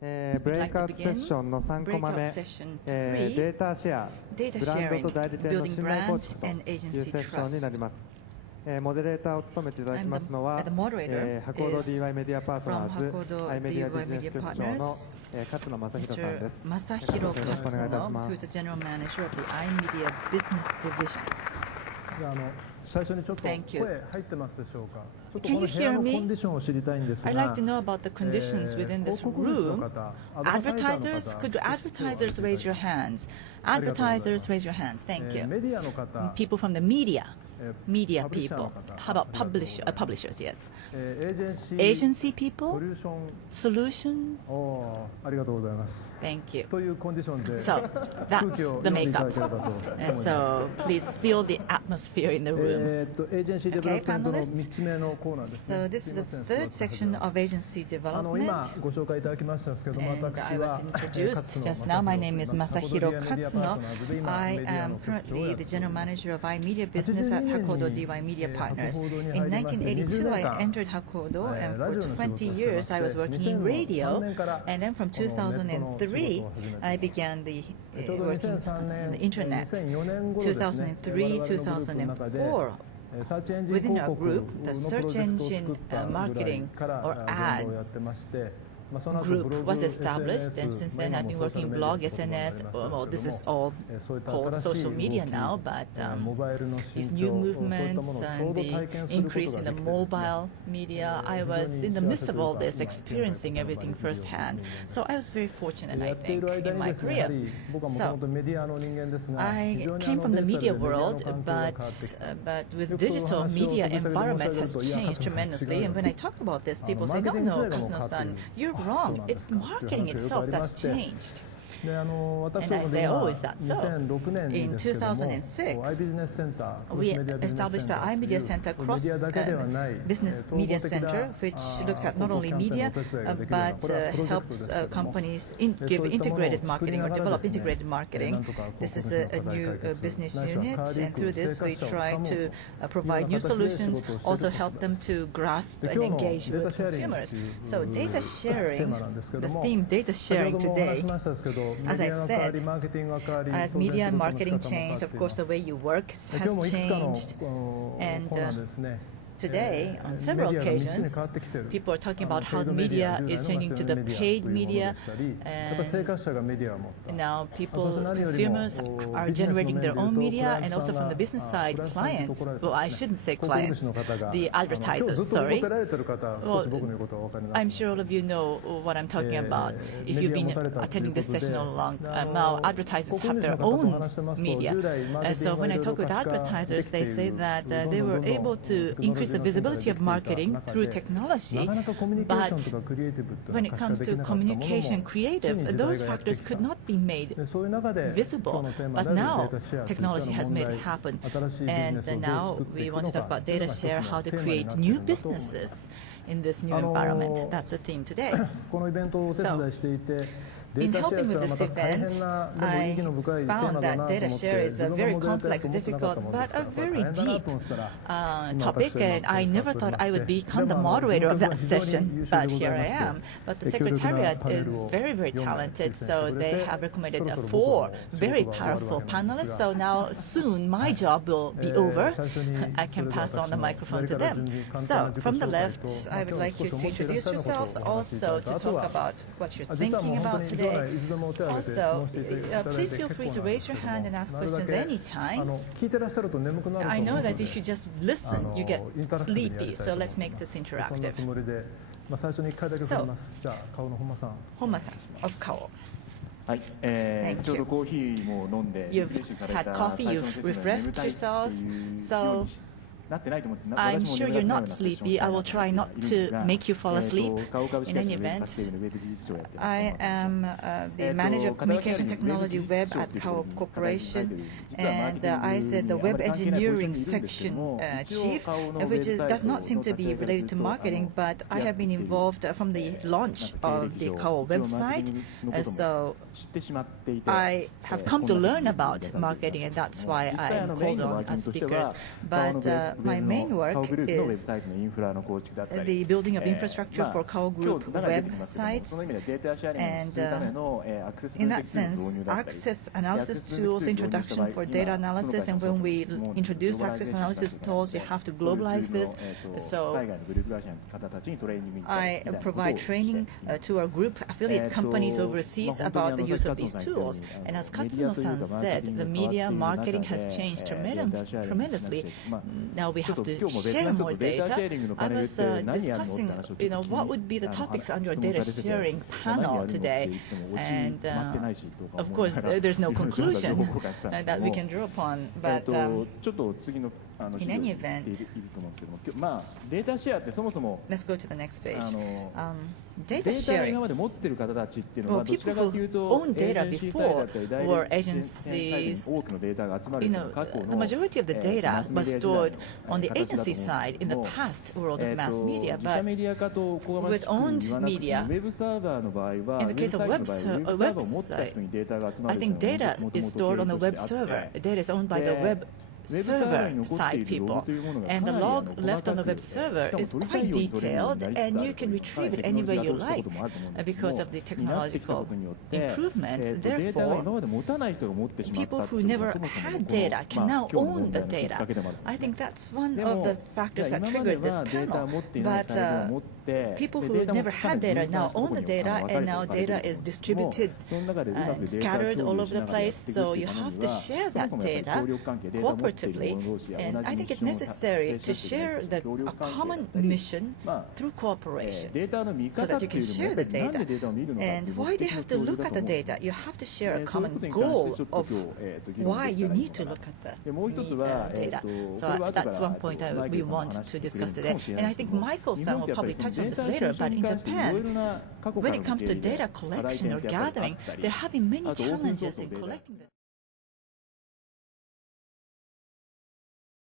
ブレイクアウトセッションの3コマ目、データシェア、ブランドと代理店の信頼構築というセッションになります。モデレーターを務めていただきますのは、博報堂 ＤY メディアパートナーズ、i-メディアビジネス局長の勝野正弘さんです。正弘勝野 who is the general manager of the i-media business division. 最初にちょっと声入ってますでしょうか。 Can you hear me? コンディションを知りたいんですが、 I'd like to know about the conditions within this room. Advertisers, could advertisers raise your hands? Advertisers raise your hands. Thank you. メディアの方、 People from the media people. How about publishers? Yes. Agency people? Solutions? ありがとうございます。 Thank you. というコンディションで So that's the makeup. So please feel the atmosphere in the room. エージェンシーデベロップメントの3つ目のコーナーですね。 So this is the third section of agency 今 development. ご紹介いただきましたけども、 And I was introduced just now. My name is Masahiro Katsuno. I am currently the general manager of i-media business at Hakodo dy media partners. In 1982, I entered Hakodo, and for 20 years I was working in radio. And then from 2003, I began working on the internet. 2003, 2004. Within our group, the search engine marketing or ads group was established, and since then I've been working in blog, SNS. Well, this is all called social media now, but these new movements and the increase in the mobile media, I was in the midst of all this, experiencing everything firsthand. So I was very fortunate, I think, in my career. So I came from the media world, but with digital media environment has changed tremendously. And when I talk about this, people say, no, Kasuno-san, you're wrong. It's marketing itself that's changed. And I say, oh, is that so? In 2006, we established the i-media center, cross business media center, which looks at not only media, but helps companies give integrated marketing or develop integrated marketing. This is a new business unit, and through this we try to provide new solutions, also help them to grasp and engage with consumers. So data sharing, the theme data sharing today, as I said, as media and marketing changed, of course the way you work has changed. And today, on several occasions, people are talking about how the media is changing to the paid media, and now consumers are generating their own media, and also from the business side, clients, well, I shouldn't say clients, the advertisers, sorry. Well, I'm sure all of you know what I'm talking about. If you've been attending this session all along, now advertisers have their own media. So when I talk with advertisers, they say that they were able to increase the visibility of marketing through technology, but when it comes to communication creative, those factors could not be made visible. But now technology has made it happen, and now we want to talk about data share, how to create new businesses in this new environment. That's the theme today. So, in helping with this event, I found that data share is a very complex, difficult, but a very deep topic, and I never thought I would become the moderator of that session, but here I am. But the Secretariat is very, very talented, so they have recommended 4 very powerful panelists, so now soon my job will be over. I can pass on the microphone to them. So, from the left, I would like you to introduce yourselves, also to talk about what you're thinking about today. Also, please feel free to raise your hand and ask questions anytime. I know that if you just listen, you get sleepy, so let's make this interactive. So, Honma-san of Kao. Thank you. You've had coffee, you've refreshed yourselves, so I'm sure you're not sleepy. I will try not to make you fall asleep. In any event, I am the manager of communication technology web at Kao Corporation, and I said the web engineering section chief, which does not seem to be related to marketing, but I have been involved from the launch of the Kao website, so I have come to learn about marketing, and that's why I am called on as speakers. But my main work is the building of infrastructure for Kao Group websites, and in that sense, access analysis tools, introduction for data analysis, and when we introduce access analysis tools, you have to globalize this. So I provide training to our group affiliate companies overseas about the use of these tools. And as Katsuno-san said, the media marketing has changed tremendously. Now we have to share more data. I was discussing, what would be the topics on your data sharing panel today, and of course, there's no conclusion that we can draw upon. But in any event, let's go to the next page. Data sharing. Well, people who owned data before were agencies. The majority of the data was stored on the agency side in the past world of mass media, but with owned media, in the case of website, I think data is stored on the web server. Data is owned by the web server side people, and the log left on the web server is quite detailed, and you can retrieve it any way you like because of the technological improvements. Therefore, people who never had data can now own the data. I think that's one of the factors that triggered this panel. But people who never had data now own the data, and now data is distributed and scattered all over the place. So you have to share that data cooperatively, and I think it's necessary to share a common mission through cooperation so that you can share the data. And why do you have to look at the data? You have to share a common goal of why you need to look at the data. So that's one point we want to discuss today. And I think Michael-san will probably touch on this later, but in Japan, when it comes to data collection or gathering, they're having many challenges in collecting them.